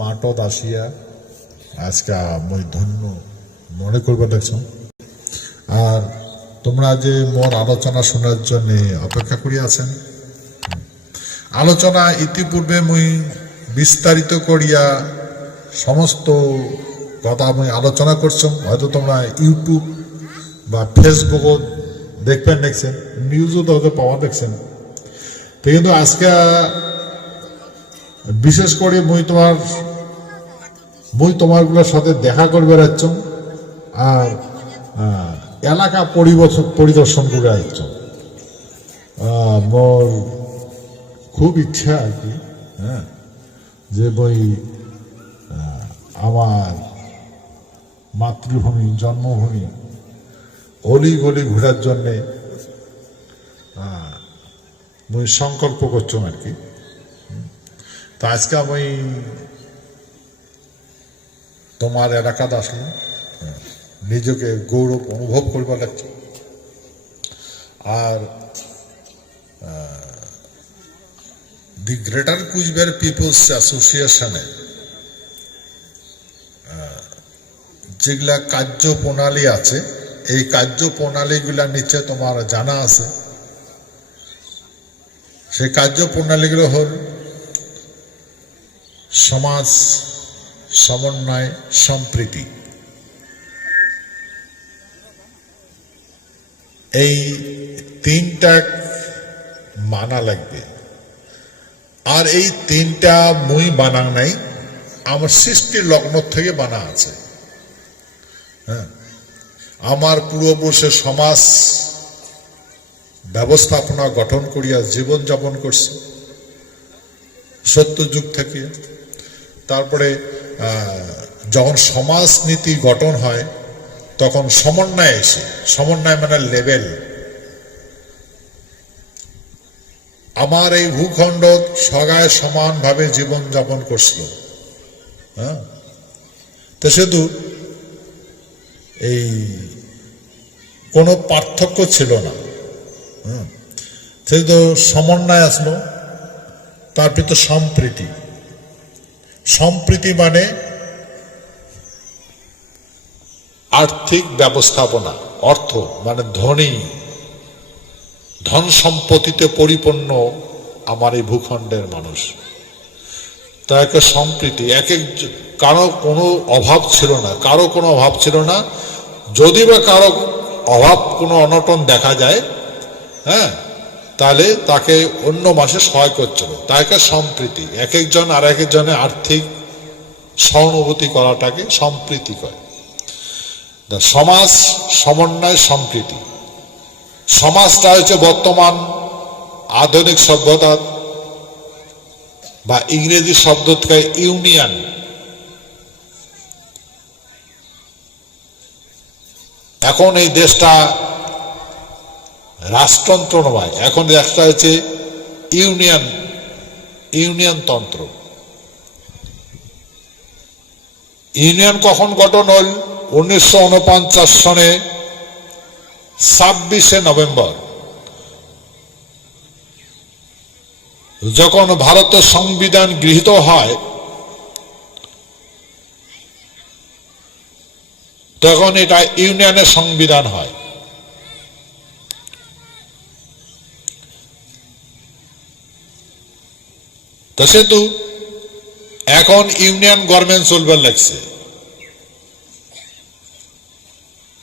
মাঠত আসিয়া আজকে মই ধন্য মনে করবে দেখছ। আর তোমরা যে মোর আলোচনা শোনার জন্য অপেক্ষা করি আছেন। আলোচনা ইতিপূর্বে মুই বিস্তারিত করিয়া সমস্ত কথা মুই আলোচনা করছো, হয়তো তোমরা ইউটিউব বা ফেসবুকও দেখবেন, দেখছেন, নিউজও তো হয়তো পাওয়া দেখছেন। তো কিন্তু আজকে বিশেষ করে মুই তোমারগুলোর সাথে দেখা করবে যাচ্ছ আর এলাকা পরিদর্শন করে যাচ্ছ। মোর খুব ইচ্ছা আর কি, হ্যাঁ, যে বই আমার মাতৃভূমি জন্মভূমি অলি গলি ঘোরার জন্যে মুই সংকল্প করছো আর কি। তো আজকে আমি তোমার এলাকাতে আসলাম, নিজেকে গৌরব অনুভব করবার লাগছে। আর দি গ্রেটার কুচবিহার পিপলস অ্যাসোসিয়েশনে যেগুলা কার্য প্রণালী আছে, এই কার্য প্রণালীগুলা নিচে তোমার জানা আছে। সেই কার্য প্রণালীগুলো হল সমাজ, সমন্বয়, সম্প্রীতি। এই তিনটা মানা লাগবে। আর এই তিনটা মুই বানা নাই, আমার সৃষ্টির লগ্ন থেকে বানা আছে। হ্যাঁ, আমার পূর্বপুরুষের সমাজ ব্যবস্থাপনা গঠন করিয়া জীবন যাপন করছে সত্যযুগ থেকে। তারপরে যখন সমাজনীতি গঠন হয় তখন সমন্বয় এসে, সমন্বয় মানে লেভেল। আমার এই ভূখণ্ড সগায় সমানভাবে জীবন যাপন করছিল। হ্যাঁ, তো শুধু এই কোনো পার্থক্য ছিল না। সেহেতু সমন্বয় আসলো। তারপরে তো সম্প্রীতি। সম্প্রীতি মানে আর্থিক ব্যবস্থাপনা, অর্থ মানে ধনী, ধন সম্পত্তিতে পরিপূর্ণ আমার এই ভূখণ্ডের মানুষ। তাকে সম্প্রীতি, এক এক কারো কোনো অভাব ছিল না, কারো কোনো অভাব ছিল না। যদি বা কারো অভাব কোনো অনটন দেখা যায়, হ্যাঁ, তাহলে তাকে অন্য মাসে সহায় করছিল, তাকে সম্প্রীতি। এক একজন আর এক একজনের আর্থিক সহানুভূতি করাটাকে সম্প্রীতি করে। সমাজ, সমন্বয়, সম্প্রীতি। সমাজটা হচ্ছে বর্তমান আধুনিক সভ্যতার বা ইংরেজি শব্দ থেকে ইউনিয়ন। এখন এই দেশটা রাষ্ট্রতন্ত্র নয়, এখন দেশটা হচ্ছে ইউনিয়ন, ইউনিয়ন তন্ত্র। ইউনিয়ন কখন গঠন হল? 1949 সনে 26শে নভেম্বর, যখন ভারতের সংবিধান গৃহীত হয় তখন এটা ইউনিয়নের সংবিধান হয়। তো সেহেতু এখন ইউনিয়ন গভর্নমেন্ট চলবার লাগছে।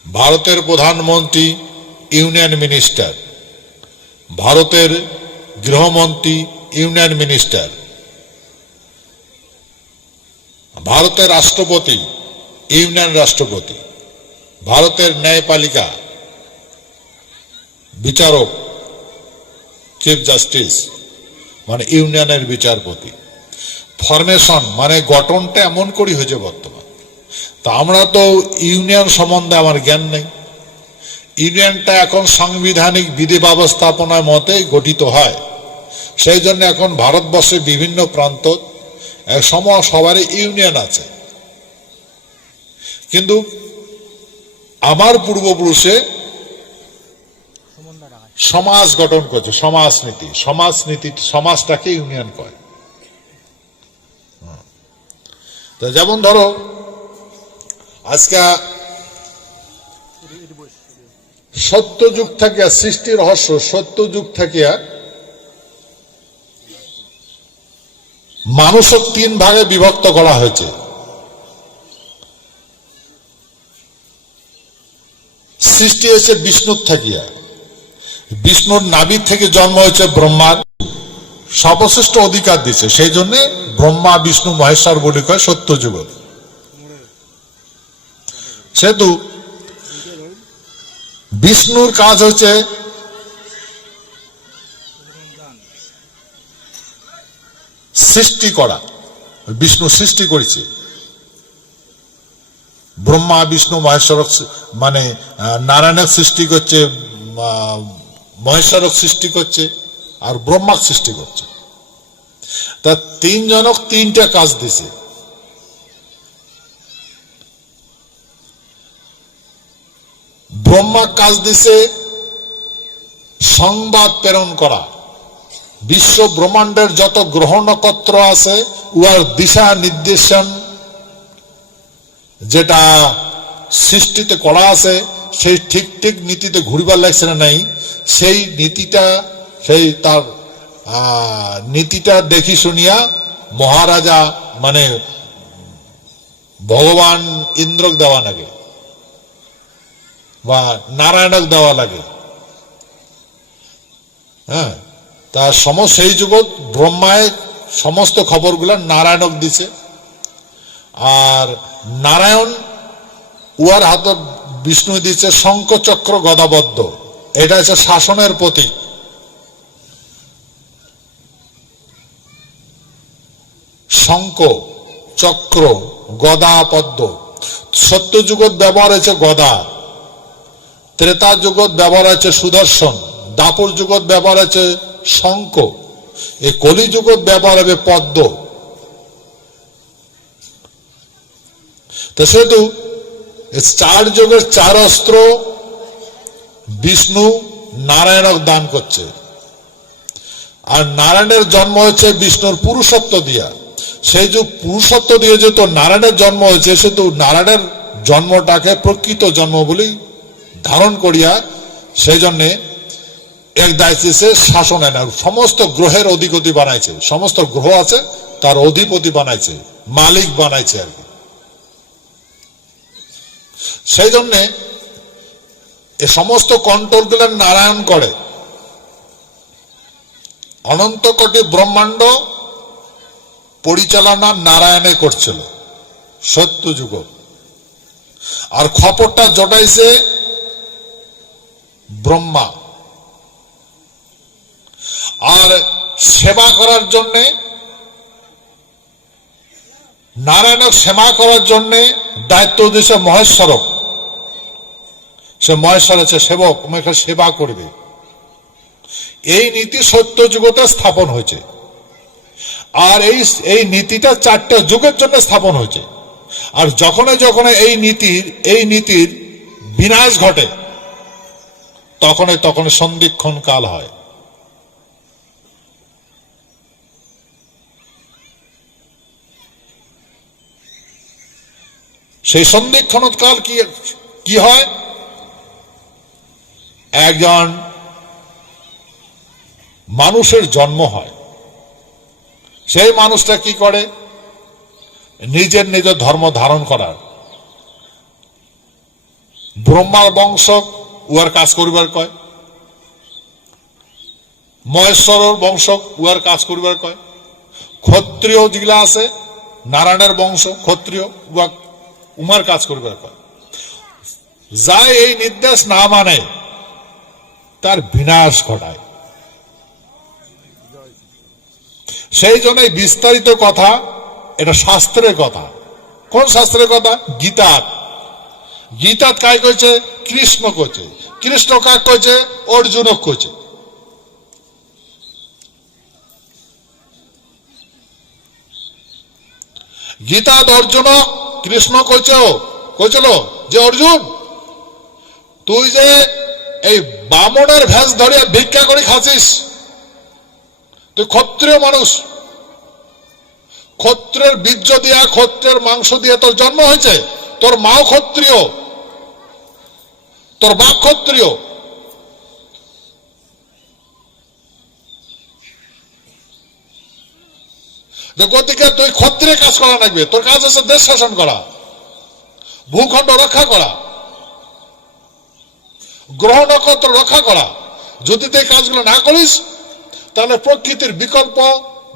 ভারতের প্রধানমন্ত্রী ইউনিয়ন মিনিস্টার, ভারতের গৃহমন্ত্রী ইউনিয়ন মিনিস্টার, ভারতের রাষ্ট্রপতি ইউনিয়ন রাষ্ট্রপতি, ভারতের ন্যায়পালিকা বিচারক চিফ জাস্টিস মানে ইউনিয়নের বিচারপতি। ফরমেশন মানে গঠনটা এমন করি হয়েছে বর্তমান। তা আমরা তো ইউনিয়ন সম্বন্ধে আমার জ্ঞান নেই। ইউনিয়নটা এখন সাংবিধানিক বিধি ব্যবস্থাপনার মতে গঠিত হয়। সেই জন্য এখন ভারতবর্ষের বিভিন্ন প্রান্ত সবারই ইউনিয়ন আছে। কিন্তু আমার পূর্বপুরুষে সমাজ গঠন করছে, সমাজনীতি। সমাজনীতি, সমাজটাকে ইউনিয়ন করে। তো যেমন ধরো আজকে সত্যযুগ থাকিয়া সৃষ্টি রহস্য সত্যযুগ থাকিয়া মানুষও 3 ভাগে বিভক্ত করা হয়েছে। সৃষ্টি হয়েছে বিষ্ণুর থাকিয়া, বিষ্ণুর নাভি থেকে জন্ম হয়েছে ব্রহ্মার, সর্বশ্রেষ্ঠ অধিকার দিছে, সেই জন্য ব্রহ্মা বিষ্ণু মহেশ্বর বলে কয় সত্যযুগ। সেহেতু বিষ্ণুর কাজ হচ্ছে সৃষ্টি করা, বিষ্ণু সৃষ্টি করেছে। ব্রহ্মা বিষ্ণু মহেশ্বর মানে নারায়ণের সৃষ্টি করছে, মহেশ্বরক সৃষ্টি করছে, আর ব্রহ্মাক সৃষ্টি করছে। তা 3 জনক 3টা কাজ দিছে। ব্রহ্মা কাজ দিছে সংবাদ প্রেরণ করা, বিশ্ব ব্রহ্মাণ্ডের যত গ্রহ নক্ষত্র আছে উহার দিশা নির্দেশন যেটা সৃষ্টিতে করা আছে সেই ঠিক ঠিক নীতিতে ঘুরিবার লাগছে না নাই, সেই নীতিটা সেই তার নীতিটা দেখি শুনিয়া মহারাজা মানে ভগবান ইন্দ্রক দেওয়া লাগে বা নারায়ণক দেওয়া লাগে। হ্যাঁ, তার সেই যুগত ব্রহ্মায় সমস্ত খবরগুলা নারায়ণক দিছে, আর নারায়ণ উহার হাত বিষ্ণু দিচ্ছে শঙ্খ চক্র গদাবদ্ধ, এটা হচ্ছে শাসনের প্রতীক। শঙ্খ চক্র গদা পদ্ম। সত্যযুগত ব্যবহার হয়েছে গদা, ত্রেতা যুগত ব্যবহার আছে সুদর্শন, দাপর যুগত ব্যবহার আছে শঙ্খ, এই কলি যুগত ব্যবহার হবে পদ্ম। তো সেহেতু 4 যুগের 4 অস্ত্র বিষ্ণু নারায়ণক দান করছে। আর নারায়ণের জন্ম হয়েছে বিষ্ণুর পুরুষত্ব দিয়া, সেই যে পুরুষত্ব দিয়ে যেহেতু নারায়ণের জন্ম হয়েছে সেহেতু নারায়ণের জন্মটাকে প্রকৃত জন্ম বলেই ধারণ করিয়া সেই জন্যে এক দায়িত্ব শাসন না, সমস্ত গ্রহের অধিপতি বানাইছে, সমস্ত গ্রহ আছে তার অধিপতি বানাইছে, মালিক বানাইছে আর কি। সেই জন্যে এ সমস্ত কন্ট্রোল গুলো নারায়ণ করে। অনন্ত কোটি ব্রহ্মাণ্ড পরিচালনা নারায়ণে করছিল সত্যযুগ, আর খপরটা জটাইছে ব্রহ্মা। আর সেবা করার জন্য নারায়ণক সেবা করার জন্য দায়িত্ব দিয়েছে মহেশ্বরক। সে মহেশ্বর আছে সেবক, আমাকে সেবা করবে। এই নীতি সত্যযুগতে স্থাপন হয়েছে, আর এই নীতিটা 4টা যুগের জন্য স্থাপন হয়েছে। আর যখন যখন এই নীতির বিনাশ ঘটে তখন সন্ধিক্ষণ কাল হয়। সেই সন্ধিক্ষণ কাল কি হয়, একজন মানুষের জন্ম হয়, সেই মানুষটা কি করে নিজের নিজের ধর্ম ধারণ করার, ব্রহ্মার বংশ উহার কাজ করিবার কয়, মহেশ্বরের বংশ উহার কাজ করিবার কয়, ক্ষত্রিয় যেগুলা আছে নারায়ণের বংশ ক্ষত্রিয় উমার কাজ করিবার কয়। যাই এই নির্দেশ না মানে তার বিনাশ ঘটায়। সেই জন্য বিস্তারিত কথা, এটা শাস্ত্রের কথা। কোন শাস্ত্রের কথা? গীতার। গীতাত কায় কইছে? কৃষ্ণ কইছে। কৃষ্ণ কাক কইছে? অর্জুনক কইছে। গীতাত অর্জুন কৃষ্ণ কইছিল যে অর্জুন তুই যে এই বামনের ভেষ ধরিয়া ভিক্ষা করে খাচ্ছিস, তুই ক্ষত্রিয় মানুষ, ক্ষত্রের বীর্য দিয়া, ক্ষত্রের মাংস দিয়ে তোর জন্ম হয়েছে। তোর মাও ক্ষত্রিয়, তোর বাপ ক্ষত্রিয়। যে গতিকে তুই ক্ষত্রিয় কাজ করা লাগবে। তোর কাজ হচ্ছে দেশ শাসন করা, ভূখণ্ড রক্ষা করা, গ্রহ নক্ষত্র রক্ষা করা। যদি তুই কাজগুলো না করিস তাহলে প্রকৃতির বিকল্প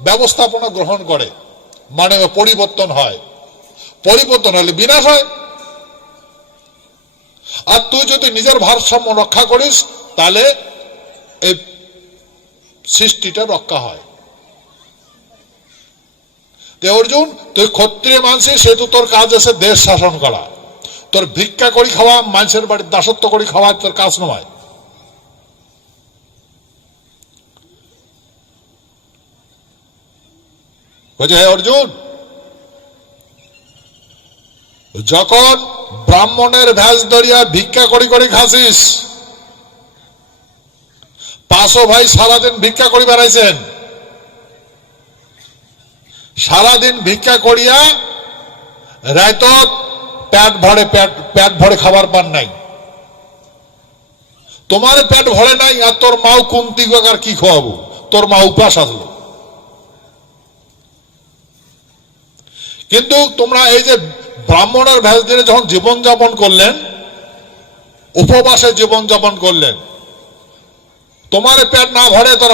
ব্যবস্থাপনা গ্রহণ করে, মানে পরিবর্তন হয়। পরিবর্তন হলে বিনাশ হয়। আর তুই যদি নিজের ভারসাম্য রক্ষা করিস তাহলে এই সৃষ্টিটা রক্ষা হয়। অর্জুন, তুই ক্ষত্রিয় মানসি, সেহেতু তোর কাজ আছে দেশ শাসন করা। তোর ভিক্ষা করি খাওয়া, মানুষের বাড়ির দাসত্ব করি খাওয়া তোর কাজ নয়। বলছে, হে অর্জুন, যখন ব্রাহ্মণের ভেষ ধরিয়া ভিক্ষা করি করি খাসিস, পাঁচও ভাই সারাদিন ভিক্ষা করি বেড়াইছেন, সারাদিন ভিক্ষা করিয়া রাত পেট ভরে খাবার পান নাই। তোমার পেট ভরে নাই, আর তোর মাও কুন্তি আর কি খাওয়াবো? তোর মা উপাস আসলো। কিন্তু তোমরা এই যে ব্রাহ্মণের ভেষ দিয়ে যখন জীবনযাপন করলেন, উপবাসে জীবনযাপন করলেন, তোমার পেট না ভরে তোর